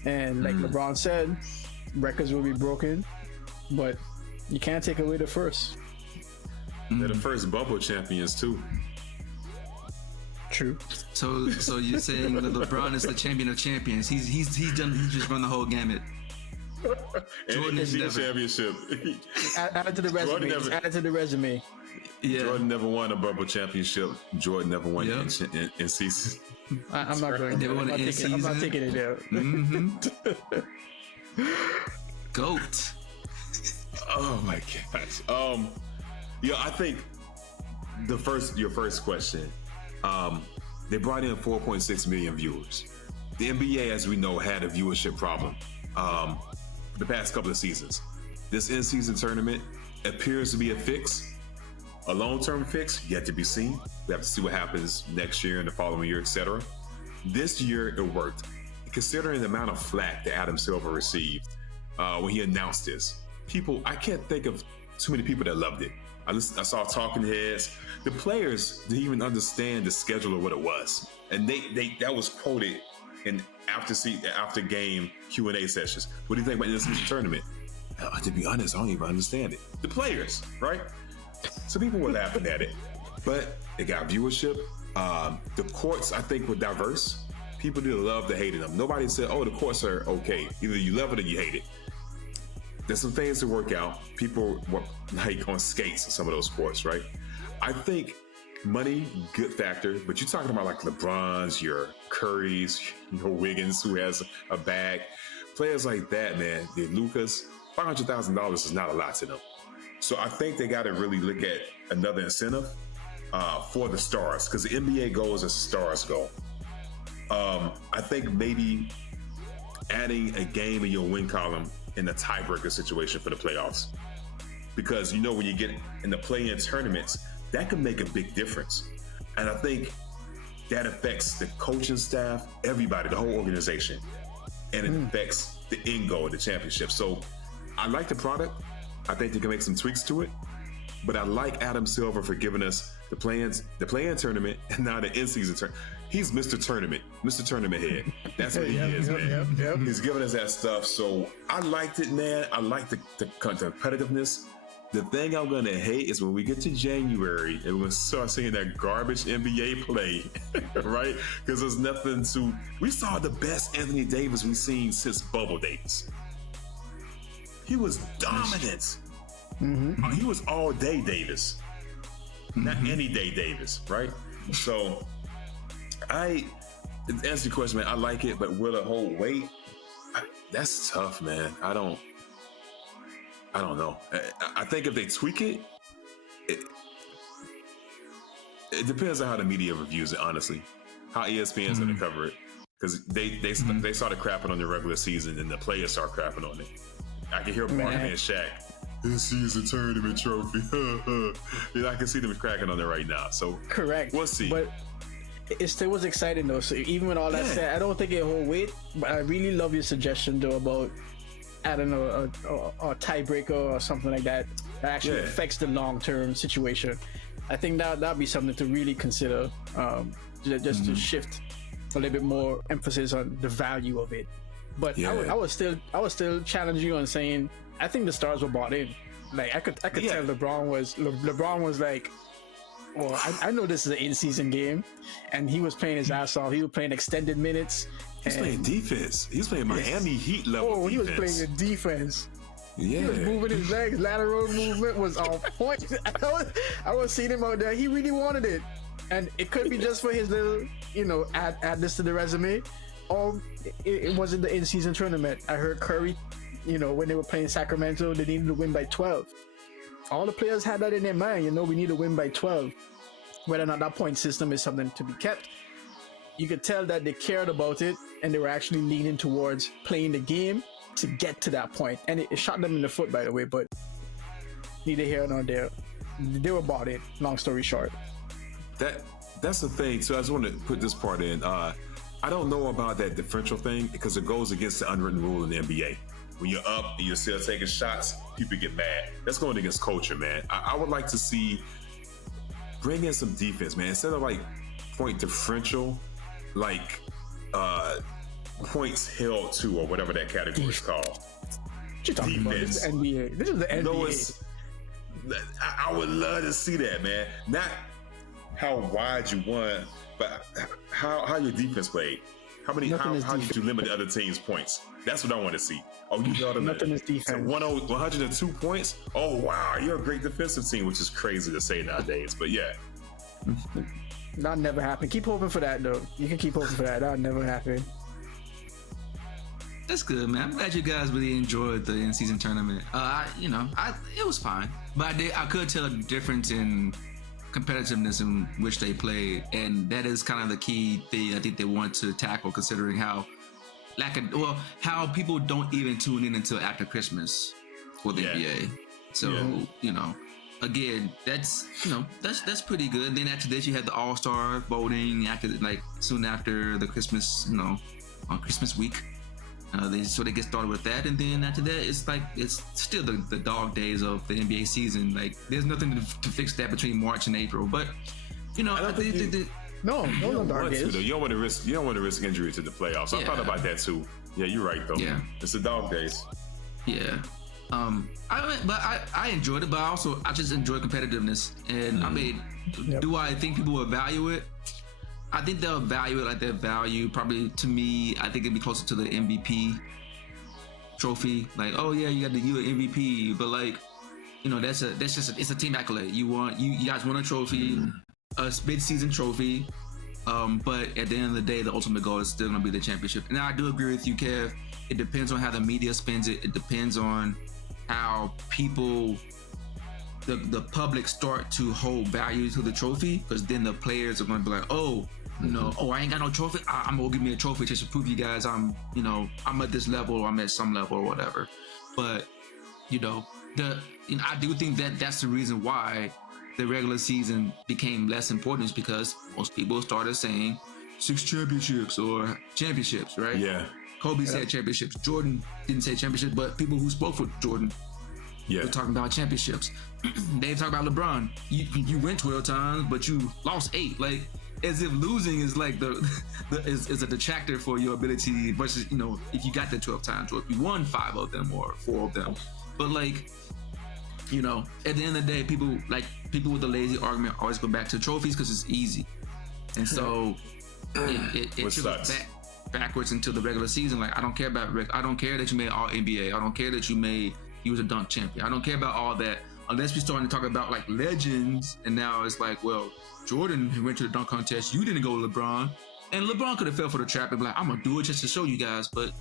And like LeBron said, records will be broken, but you can't take away the first. They're the first bubble champions too. True. So you're saying that LeBron is the champion of champions? He's just run the whole gamut. Jordan is the championship. Add it to the resume. Add it to the resume. Yeah. Jordan never won a bubble championship. Jordan never won in season. I'm not going to. I'm not taking it there. GOAT. Oh my gosh. Yeah, I think your first question. They brought in 4.6 million viewers. The NBA, as we know, had a viewership problem the past couple of seasons. This in-season tournament appears to be a fix, a long-term fix, yet to be seen. We have to see what happens next year and the following year, etc. This year, it worked. Considering the amount of flack that Adam Silver received when he announced this, I can't think of too many people that loved it. I saw talking heads. The players didn't even understand the schedule of what it was, and that was quoted in after game Q&A sessions. What do you think about this tournament? To be honest, I don't even understand it. The players, right? So people were laughing at it, but it got viewership. The courts, I think, were diverse. People did love to hate them. Nobody said, "Oh, the courts are okay." Either you love it or you hate it. There's some things to work out. People were like on skates in some of those sports, right? I think money, good factor, but you're talking about like LeBron's, your Curry's, your Wiggins, who has a bag. Players like that, man, the Lucas, $500,000 is not a lot to them. So I think they got to really look at another incentive for the stars, because the NBA goes as stars go. I think maybe adding a game in your win column in a tiebreaker situation for the playoffs, because when you get in the play-in tournaments, that can make a big difference. And I think that affects the coaching staff, everybody, the whole organization, and it affects the end goal of the championship. So I like the product. I think they can make some tweaks to it, but I like Adam Silver for giving us the play-in tournament and now the in-season tournament. He's Mr. Tournament head. That's what he is, man. Yep. He's giving us that stuff. So I liked it, man. I like the competitiveness. The thing I'm going to hate is when we get to January and we're going to start seeing that garbage NBA play, right? Because there's nothing to... We saw the best Anthony Davis we've seen since Bubble Davis. He was dominant. Mm-hmm. He was all-day Davis. Not any day Davis, right? So... to answer your question, man, I like it, but will it hold weight? That's tough, man. I don't know. I think if they tweak it depends on how the media reviews it, honestly. How ESPN's going to cover it. Because they started crapping on the regular season and the players start crapping on it. I can hear Mark and Shaq, "This is a tournament trophy." I can see them cracking on it right now. So correct. We'll see. But it still was exciting though. So even with all that said, I don't think it hold weight. But I really love your suggestion though about adding a tiebreaker or something like that actually affects the long-term situation. I think that'd be something to really consider. Just to shift a little bit more emphasis on the value of it. But I was still challenging you on saying I think the stars were bought in. Like I could tell LeBron was like, well, I know this is an in-season game, and he was playing his ass off. He was playing extended minutes. He's playing defense. He was playing Miami Heat level defense. He was playing the defense. Yeah. He was moving his legs. Lateral movement was on point. I was seeing him out there. He really wanted it. And it could be just for his little, add this to the resume. Or it wasn't the in-season tournament. I heard Curry, when they were playing Sacramento, they needed to win by 12. All the players had that in their mind, we need to win by 12. Whether or not that point system is something to be kept, you could tell that they cared about it and they were actually leaning towards playing the game to get to that point. And it shot them in the foot, by the way, but neither here nor there. They were bought in. Long story short. That's the thing. So I just want to put this part in. I don't know about that differential thing because it goes against the unwritten rule in the NBA. When you're up and you're still taking shots, people get mad. That's going against culture, man. I would like to see bring in some defense, man. Instead of like point differential, like points held to or whatever that category is called. What you talking about? This is NBA. This is the NBA. I would love to see that, man. Not how wide you won, but how your defense played. How did you limit the other team's points? That's what I want to see. Oh, you got nothing is defense. 102 points. Oh wow, you're a great defensive team, which is crazy to say nowadays. But yeah, that never happened. Keep hoping for that though. You can keep hoping for that. That never happened. That's good, man. I'm glad you guys really enjoyed the in-season tournament. It was fine, but I could tell a difference in competitiveness in which they played, and that is kind of the key thing I think they want to tackle, considering how people don't even tune in until after Christmas for the NBA. So again, that's pretty good. And then after this, you had the All-Star voting soon after the Christmas, on Christmas week. They sort of get started with that, and then after that, it's still the dog days of the NBA season. Like, there's nothing to fix that between March and April. But I think no dog days. You don't want to risk injury to the playoffs. I thought about that too. Yeah, you're right though. Yeah, it's the dog days. Yeah. I enjoyed it, but I just enjoy competitiveness. And I mean, do I think people will value it? I think they'll value it like their value. Probably, to me, I think it'd be closer to the MVP trophy. Like, oh yeah, you an MVP, but like, it's a team accolade. You guys won a trophy, a mid-season trophy. But at the end of the day, the ultimate goal is still going to be the championship. And I do agree with you, Kev. It depends on how the media spins it. It depends on how people, the public, start to hold value to the trophy, because then the players are going to be like, I ain't got no trophy. I'm gonna give me a trophy just to prove you guys I'm at this level, or I'm at some level, or whatever. But I do think that that's the reason why the regular season became less important, is because most people started saying 6 championships or championships, right? Yeah. Kobe said championships. Jordan didn't say championships, but people who spoke for Jordan were talking about championships. They talk about LeBron. You went 12 times, but you lost 8. Like, as if losing is like is a detractor for your ability versus, if you got there 12 times, or if you won 5 of them or 4 of them. But like, at the end of the day, people with the lazy argument always go back to trophies because it's easy. And so it trickles backwards into the regular season. Like, I don't care that you made all NBA. I don't care that you was a dunk champion. I don't care about all that, unless we starting to talk about like legends. And now it's like, well, Jordan went to the dunk contest. You didn't go to LeBron, and LeBron could have fell for the trap and be like, I'm gonna do it just to show you guys. But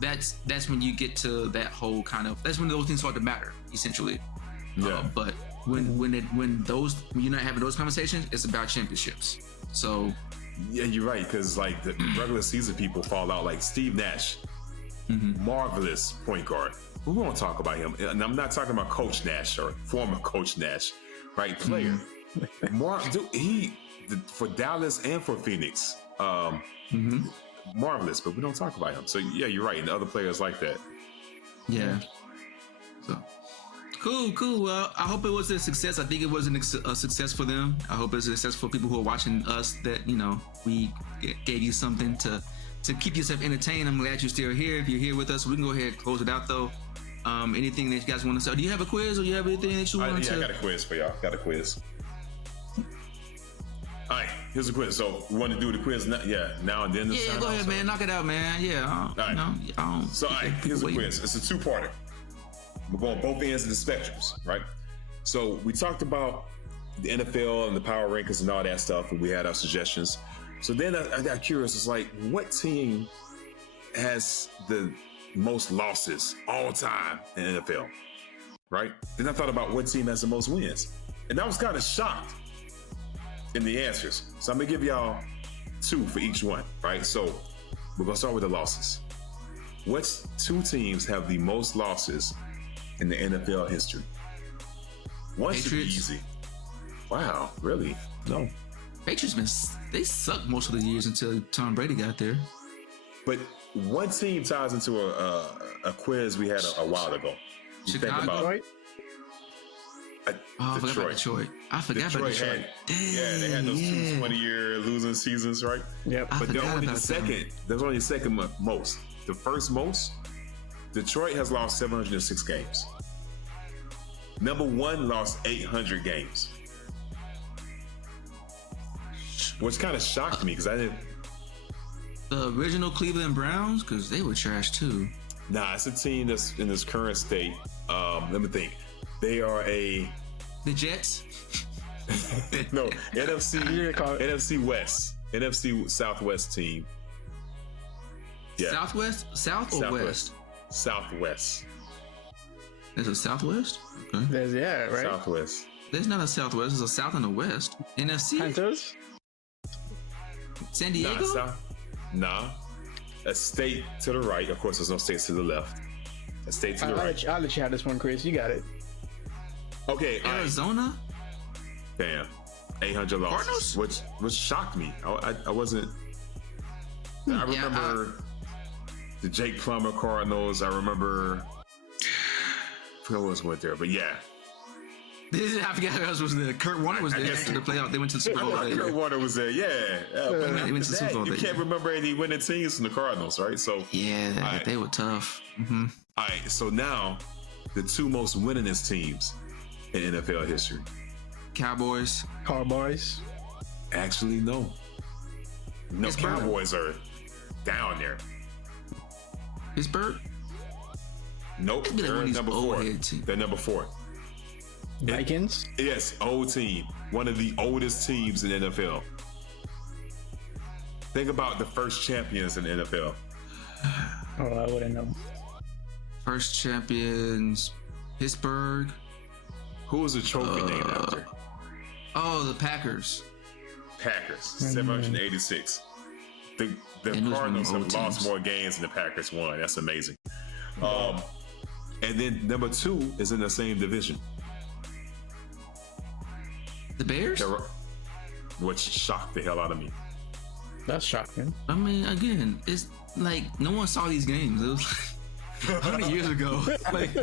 that's when you get to that whole kind of, that's when those things start to matter, essentially. Yeah. But when you're not having those conversations, it's about championships. So yeah, you're right, because like the regular season people fall out. Like Steve Nash, marvelous point guard. We won't talk about him, and I'm not talking about Coach Nash or former Coach Nash, right? Player. For Dallas and for Phoenix, marvelous, but we don't talk about him. So yeah, you're right, and other players like that. Yeah. So cool. Well, I hope it was a success. I think it was a success for them. I hope it's a success for people who are watching us, that we gave you something to keep yourself entertained. I'm glad you're still here. If you're here with us, we can go ahead and close it out though. Anything that you guys want to say? Do you have a quiz, or you have anything that you want to? I got a quiz for y'all. All right, here's a quiz. So we want to do the quiz now? Yeah, now and then. Yeah, go ahead, man. Knock it out, man. Yeah. All right. So here's a quiz. It's a 2-parter. We're going both ends of the spectrums, right? So we talked about the NFL and the power rankings and all that stuff, and we had our suggestions. So then I got curious. It's like, what team has the most losses all time in NFL, right? Then I thought about what team has the most wins, and I was kind of shocked in the answers. So I'm gonna give y'all 2 for each one, right? So we're gonna start with the losses. What 2 teams have the most losses in the NFL history? One should be Patriots. easy. Wow, really? No. Patriots they sucked most of the years until Tom Brady got there. But one team ties into a quiz we had a while ago. You think Chicago? about Right? I forgot about Detroit. I forgot about Detroit. They had those two 20-year losing seasons, right? Yep. I But they're forgot only the about second. There's only the second most. The first most, Detroit has lost 706 games. Number one lost 800 games, which kind of shocked me because I didn't. The original Cleveland Browns, because they were trash too. Nah, it's a team that's in this current state. Let me think. They are a The Jets. no NFC Yeah, call it. NFC West, NFC Southwest team. Yeah, South or Southwest. West? Southwest. There's a Southwest? Okay. There's right. Southwest. There's not a Southwest, there's a South and a West. NFC? Panthers. San Diego? Nah. A state to the right. Of course, there's no states to the left. A state to the right. I'll let you have this one, Chris. You got it. Okay, all right. Arizona? Damn. 800 losses. Cardinals? Which shocked me. I wasn't. I remember the Jake Plummer Cardinals. I remember. I forgot what else went there, but yeah. I forgot who else was there. Kurt Warner was there after the playoff. They went to the Super I Bowl. thought Kurt Warner was there, yeah. They went to the Super Bowl. You can't remember any winning teams from the Cardinals, right? So Yeah, right. they were tough. Mm-hmm. All right, so now the two most winningest teams in NFL history. Cowboys. Cowboys. Actually, no. No, Pittsburgh. Cowboys are down there. Pittsburgh? Nope, It'd be like one they're of these number old 4. head teams. They're number 4. Vikings. Yes, old team. One of the oldest teams in NFL. Think about the first champions in the NFL. Oh, I wouldn't know. First champions. Pittsburgh. Who was the trophy named after? Oh, the Packers. Packers, 786. The And those Cardinals were have old lost teams. more games than the Packers won. That's amazing. And then number 2 is in the same division. The Bears? Which shocked the hell out of me. That's shocking. I mean, again, it's like no one saw these games. It was like, how many years ago? Like,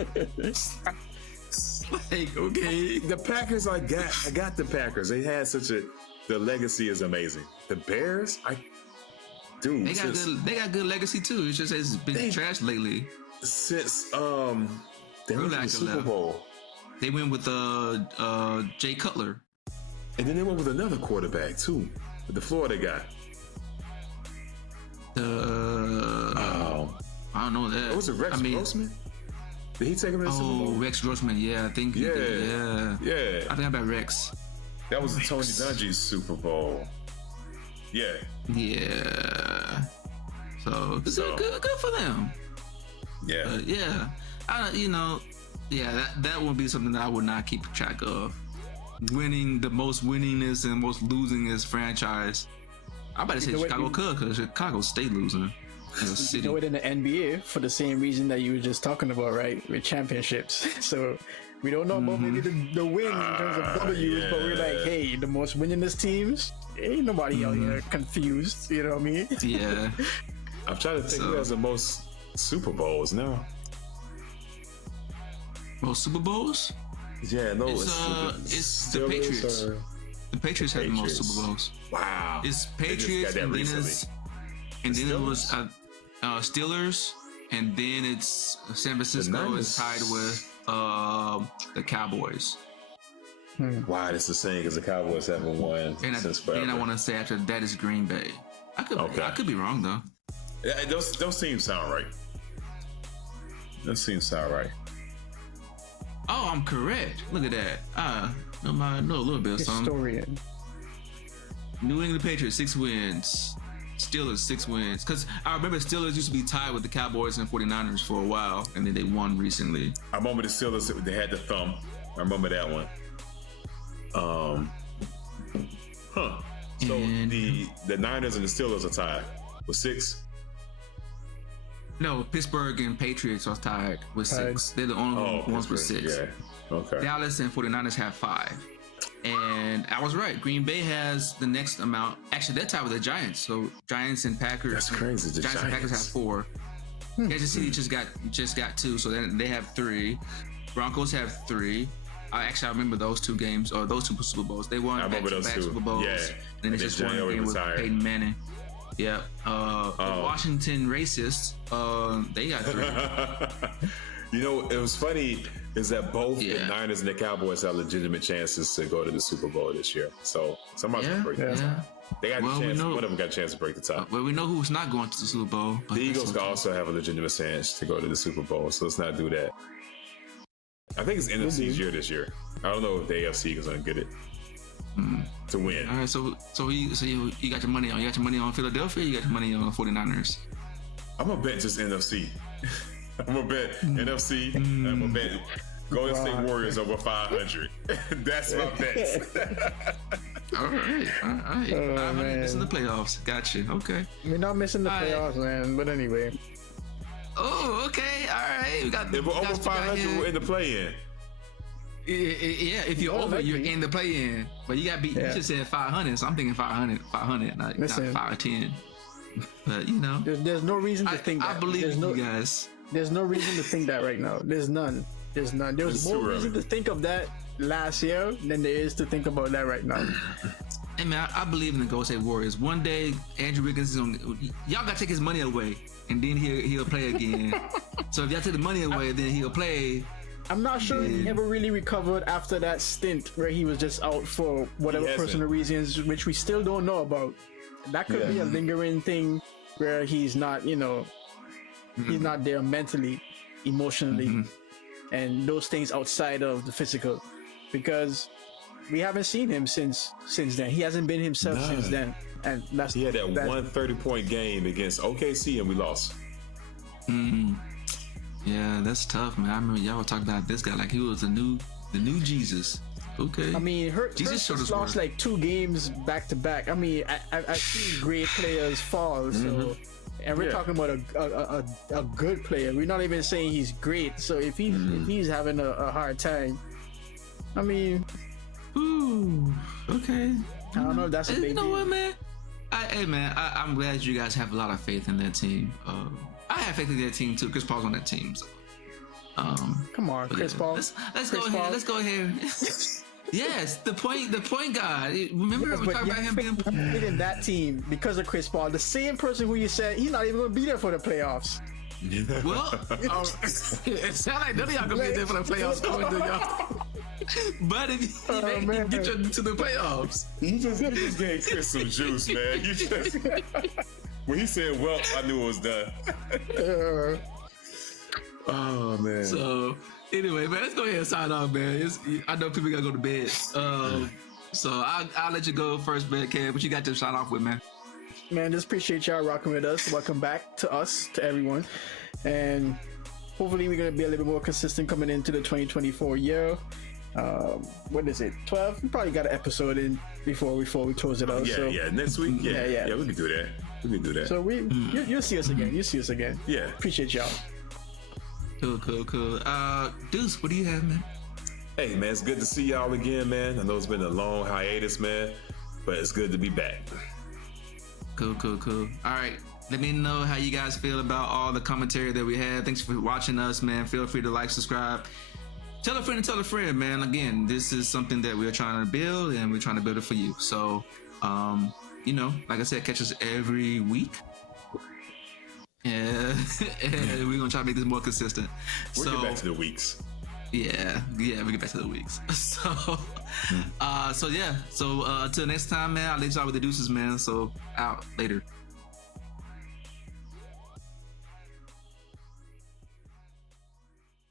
okay. The Packers, I got the Packers. They had the legacy is amazing. The Bears, dude, They got good legacy too. It's just it's been trash lately. since they went to the Urlacher Super left. Bowl, They went with Jay Cutler. and then they went with another quarterback too, with the Florida guy. I don't know that. Was it Rex Grossman? Did he take him to the Super Bowl? Rex Grossman. Yeah, I think. He did, yeah. Yeah. I think about Rex. That was the Tony Dungy's Super Bowl. Yeah. Yeah. So So- good for them. Yeah. Yeah, that would be something that I would not keep track of. Winning the most winningest and most losingest franchise. I'm about to say You know what, Chicago you- could, because Chicago stay losing as a You city. know it in the NBA for the same reason that you were just talking about, right? With championships. So we don't know about maybe the win in terms of W's, but we're like, hey, the most winningest teams, ain't nobody out here confused. You know what I mean? Yeah. I'm trying to think who has the most Super Bowls now. Most Super Bowls? Yeah, no, It's the Patriots. The Patriots have the most Patriots. Super Bowls. Wow. It's They just Patriots, got that and then recently. it was Steelers, and then it's San Francisco Niners. is tied with the Cowboys. Wow, it's the same because the Cowboys haven't won since forever. And I want to say after that is Green Bay. I could be wrong though. Yeah, those teams sound right. Those teams sound right. Oh, I'm correct. Look at that. I know a little bit of something. Historian. New England Patriots 6 wins. Steelers 6 wins. Because I remember Steelers used to be tied with the Cowboys and 49ers for a while, and then they won recently. I remember the Steelers, they had the thumb. I remember that one. So And- the Niners and the Steelers are tied with 6. No, Pittsburgh and Patriots are tied with 6. They're the only ones with 6. Pittsburgh, Okay. Dallas and 49ers have 5. And I was right. Green Bay has the next amount. Actually, they're tied with the Giants. So Giants and Packers. That's crazy. The Giants and Packers have 4. Kansas City just got 2, so then they have 3. Broncos have 3. I remember those 2 games or those 2 Super Bowls. They won back-to-back Super Bowls. Yeah. And then they just won a game with Peyton Manning. Yeah. The Washington racists, they got 3. You know, it was funny is that both the Niners and the Cowboys have legitimate chances to go to the Super Bowl this year. So somebody's gonna break the tie. They got a chance. One of them got a chance to break the tie. Well, we know who's not going to the Super Bowl. The Eagles also have a legitimate chance to go to the Super Bowl. So let's not do that. I think it's NFC's year this year. I don't know if the AFC is gonna get it to win. All right, so you got your money on. You got your money on Philadelphia. You got your money on the 49ers. I'm gonna bet just NFC. I'm gonna bet NFC. I'm gonna bet Golden State Warriors over 500. That's my bet. All right. I'm missing the playoffs. Gotcha. Okay. We're not missing the playoffs, man. But anyway. Oh, okay. All right. We got. If we're over 500, we're in the play-in. Yeah, if you're over, you're in the play-in. But you got beat. You just said 500, so I'm thinking 500, not 510. But you know, there's no reason to think that. I believe you guys. There's no reason to think that right now. There's none. There was more reason to think of that last year than there is to think about that right now. Hey man, I believe in the Golden State Warriors. One day, Andrew Wiggins is gonna. Y'all gotta take his money away, and then he'll play again. So if y'all take the money away, then he'll play. I'm not sure he ever really recovered after that stint where he was just out for whatever personal reasons, which we still don't know about. That could be a lingering thing where he's not, he's not there mentally, emotionally, and those things outside of the physical, because we haven't seen him since then. He hasn't been himself since then, and he had that 130-point game against OKC and we lost. Yeah, that's tough, man. I remember y'all were talking about this guy like he was the new Jesus. Okay. I mean, Jesus just lost like 2 games back to back. I mean, I've seen great players fall. So, and we're talking about a good player. We're not even saying he's great. So if he's having a hard time, I mean, okay. I don't know if that's a big deal. You know what, man? I'm glad you guys have a lot of faith in that team. I have faith in that team too. Chris Paul's on that team. So. Come on, Chris Paul. Let's go ahead. Yes, the point guard. Remember we talked about him being in that team because of Chris Paul, the same person who you said he's not even going to be there for the playoffs. Well, it sounds like none of y'all gonna be there for the playoffs coming to y'all. But if you get you to the playoffs, you just gave Chris some juice, man. You just when he said, "Well," I knew it was done. Oh man. So anyway, man, let's go ahead and sign off, man. I know people gotta go to bed. So I'll let you go first, man, Kev. What you got to sign off with, man? Man, just appreciate y'all rocking with us. Welcome back to us, to everyone. And hopefully we're going to be a little bit more consistent coming into the 2024 year. What is it? 12? We probably got an episode in before we close it out. Yeah. Next week? Yeah, we can do that. So you'll see us again. You'll see us again. Yeah. Appreciate y'all. Cool. Deuce, what do you have, man? Hey, man, it's good to see y'all again, man. I know it's been a long hiatus, man, but it's good to be back. Cool. All right. Let me know how you guys feel about all the commentary that we had. Thanks for watching us, man. Feel free to like, subscribe. Tell a friend and tell a friend, man. Again, this is something that we're trying to build, and we're trying to build it for you. So, like I said, catch us every week. And we're going to try to make this more consistent. We'll get back to the weeks. Yeah, we get back to the weeks. So until next time, man, I'll let y'all with the deuces, man. So, out later.